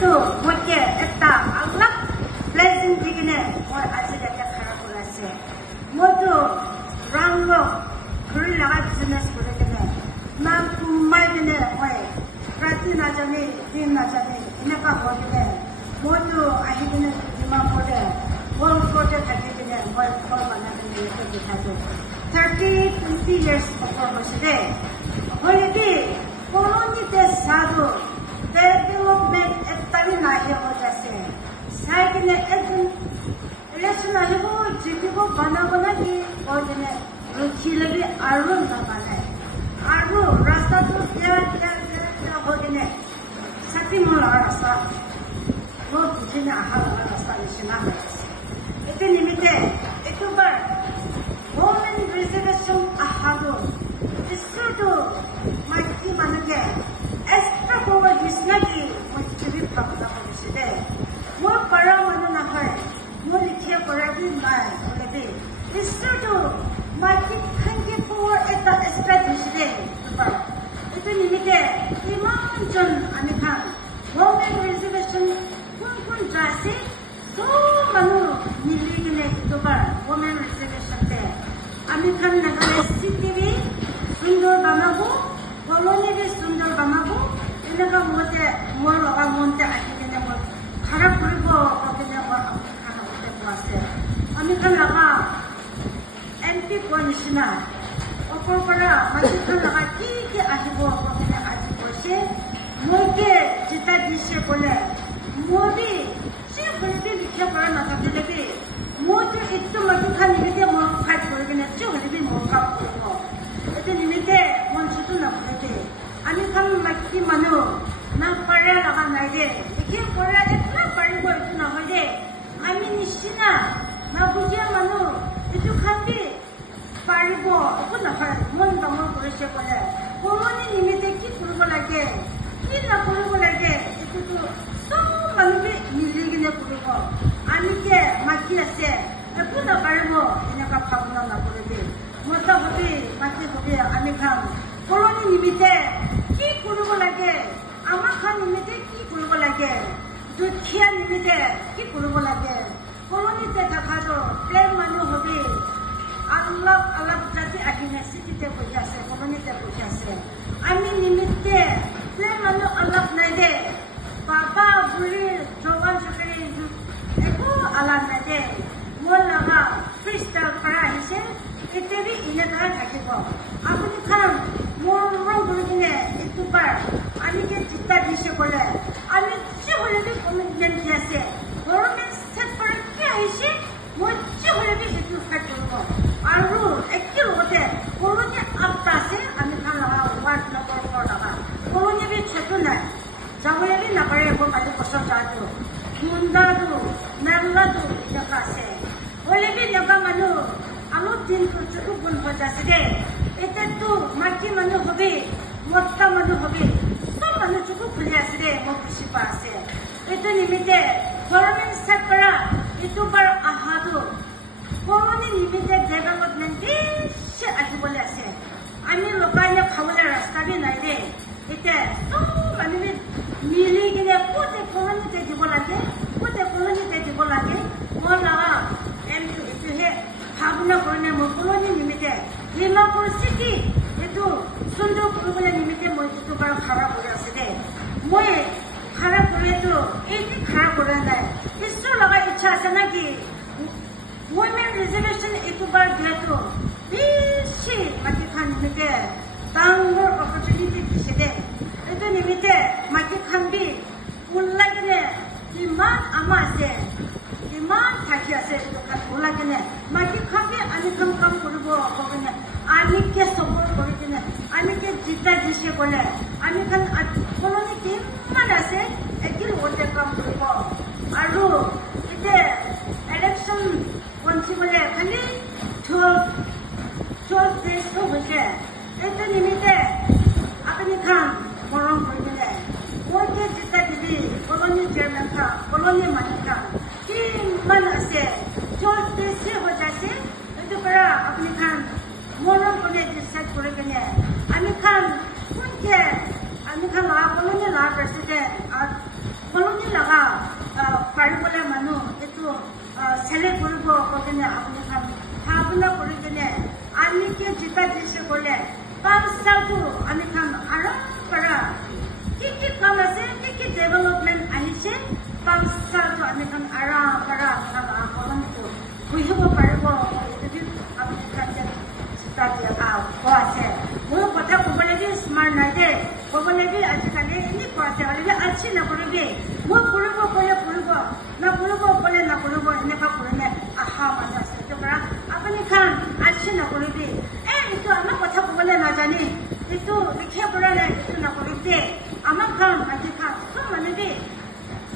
to moke etta alak blessing digine moi asida ka khara korase moto rango kuri laga business korene na kumai dine moi prati na jane din na jane inaka hodine moto ahidine dima pore world photo thakidine moi khol bana dine ko dikhato 30-20 years before hoside holiday koloni te sadu development ettari nahi ho jase saikine ekdin election ahibo jitibo banabona ki odine rukhilebe arun na banai aru rasta to ya hodine sati mola rasta mo bujine ahal rasta nishina ete nimite etubar women reservation ahado istudo maiki manage extra power disnagi motivi prapta horiside mo para manu na hai mo likhe parabi mai olebe istudo maiki khange power eta established par eto nimite iman jon anikhan women reservation kun jase so manu niligine tobar women reservation te anikhan nagale city sundor banabu koloni be sundor banabu enaga mote mor laga monte akine mor khara koribo akine mor khana hote pase anikhan laga MP commissioner opor para anikhan laga ki ahibo akine aji pose moke jita dishe bole modi se bole likhe para na thakile be mote itto matu khani be mo fight korigene chogale be mo ka koribo ete nimite mon chutu na pete ani kham makki manu na pare laga naide ikhe pore etla paribo itu na hoide ami nishina na bujia manu itu khambi paribo ko na pare mon damo korise kole koloni nimite ki koribo lage ki na koribo lage itu to so manu be miligine koribo ani ke makki ase epu na paribo inaka phabna na koribe mota hobi mati hobi ami kham koloni nimite ki koribo lage ama khan nimite ki koribo lage dukhia nimite ki koribo lage koloni te thakado plan manu hobi alak alak jati ahine city te bojase koloni te bojase ami nimite plan manu alak naide baba buri jogan sakari eko alak naide molaga freestyle kara hise etebi inagara thakibo apuni khan morong burine etubar ani ke jita dishe kole ani che hole bi commitment diase government set par ke aise mo che hole bi etu fight korbo aru ekil hote koloni apta se ani khan laga ward number 4 laga koloni bi chotu na jawle bi na pare ko kali kosor jato munda du nalla du jakase hole bi naga manu alo din ko chuku bun ho jaside ete tu maki manu hobe motta manu hobe सब मनु चुकु खुली आसरे मो खुशी पासे एतो निमिते government सेक्टरा इतु पर आहादो कोरोनी निमिते development से आजिबले आसे आमी लोकाने खावले रास्ता भी नाइ दे एते सब मनु मिली किने पोते कोरोनी ते दिबो लागे पोते कोरोनी ते दिबो लागे मो लागा एम इतु हे भावना करने मो कोरोनी निमिते डिमापुर सिटी एतो सुंदर पुरुबले निमिते मो इतु पर खारा करे आसे दे मोए खारा करे तो एति खारा करे नाइ इसरो लगा इच्छा आसे ना कि women reservation इतु बार दे तो बेसी माकी खान निमिते डांगर opportunity दिसे दे एतो निमिते माकी खान भी उल्लागने डिमांड आमा से डिमांड थाकी आसे तो खान उल्लागने माकी खान भी आनि काम करबो कगने आनि के सपोर्ट करिने आनि के जिता दिसे बोले आनि खान koloni team मान आसे एकिल होते काम करबो आरो इते election कोनसी बोले खाली 12 days तो होसे एते निमिते अपनी खान मरम करिने वो के जिता दिदी koloni chairman था koloni माने था कि मन आसे 12 days से हो जासे एते बड़ा अपनी खान मरम कोने डिसाइड करे कने आनि खान कोन के आनि खान ला koloni ला president koloni কিনে আপুনি খান ভাবনা কৰি কিনে আমি কি জিতা দিছে ক'লে 5 সালটো আমি খান আৰম্ভ কৰা কি কাম আছে কি ডেভেলপমেণ্ট আহিছে 5 সালটো আমি খান আৰম্ভ কৰা আহৰণটো বুজিব পাৰিব যদি আপুনি খান জিতা দিয়া আছে মোৰ কথা ক'বলৈ স্মাৰ্ট নাই দে ক'বলৈ আজিকালি এনেকুৱা আছে হ'লে আজি নকৰিবি মই কৰিব ক'লে কৰিব নকৰিব ক'লে নকৰিব এনেকুৱা কৰিলে আশা মানুহ আছে সেইটো পৰা আপুনি খান আজি নকৰিবি এইটো আমাৰ কথা ক'বলৈ নাজানে এইটো লিখিব পৰা নাই এইটো নকৰিবি আমাৰ খান আজি খান চব মানুহবি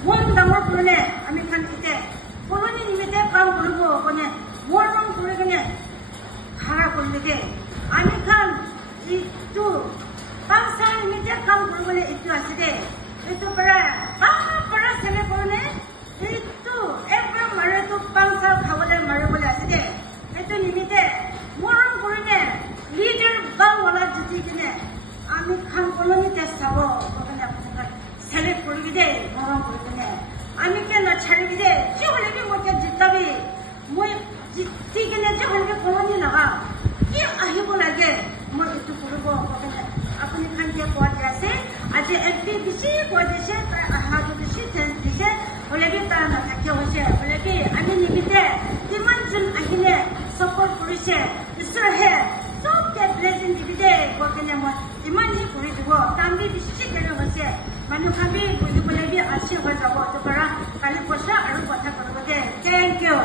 মন ডাঙৰ কৰিলে আমি খান এতিয়া পুৰণি নিমিত্তে কাম কৰিব মানে মোৰ নাম কৰি কিনে খাৰা কৰিলে দে আমি খান এইটো 5 সাল নিমিত্তে কাম কৰিবলৈ এইটো আছে দে এইটো পৰা চেলে কৰিলে এইটো একবাৰ মাৰেতো 5 সাল খাবলৈ মাৰিবলৈ আছে দে এইটো নিমিত্তে মৰম কৰিলে লিডাৰ বাংলা জিতি কিনে আমি খান কলনীতে চাব কাৰণে আপোনাক চেলেক্ট কৰিবি দে মৰম কৰি কিনে আমি কে নাছাৰিবি দে যি হ'লে মই জিতাবি মই জিতি কিনে যি হ'লে কলনী লগা কি আহিব লাগে মই এইটো কৰিব কাৰণে আপুনি খান যে কোৱা আছে আজি এমপি বেছি কোৱা দিছে তাৰ আহাটো বেছি চেঞ্জ দিছে হ'লে তাৰ নাথাকিব হৈছে হ'লে আমি নিমিত্তে কিমানজন আহিলে চাপৰ্ট কৰিছে ঈশ্বৰহে চবকে ব্লেছিং দিবি দে কৈ কিনে মই ইমানেই কৰি দিব দামী বেছি কেনে হৈছে মানুহ খাবি বুজিবলৈ আশীৰ্বাদ যাব পৰা কালি পইচা আৰু কথা কৰিব দে থেংক ইউ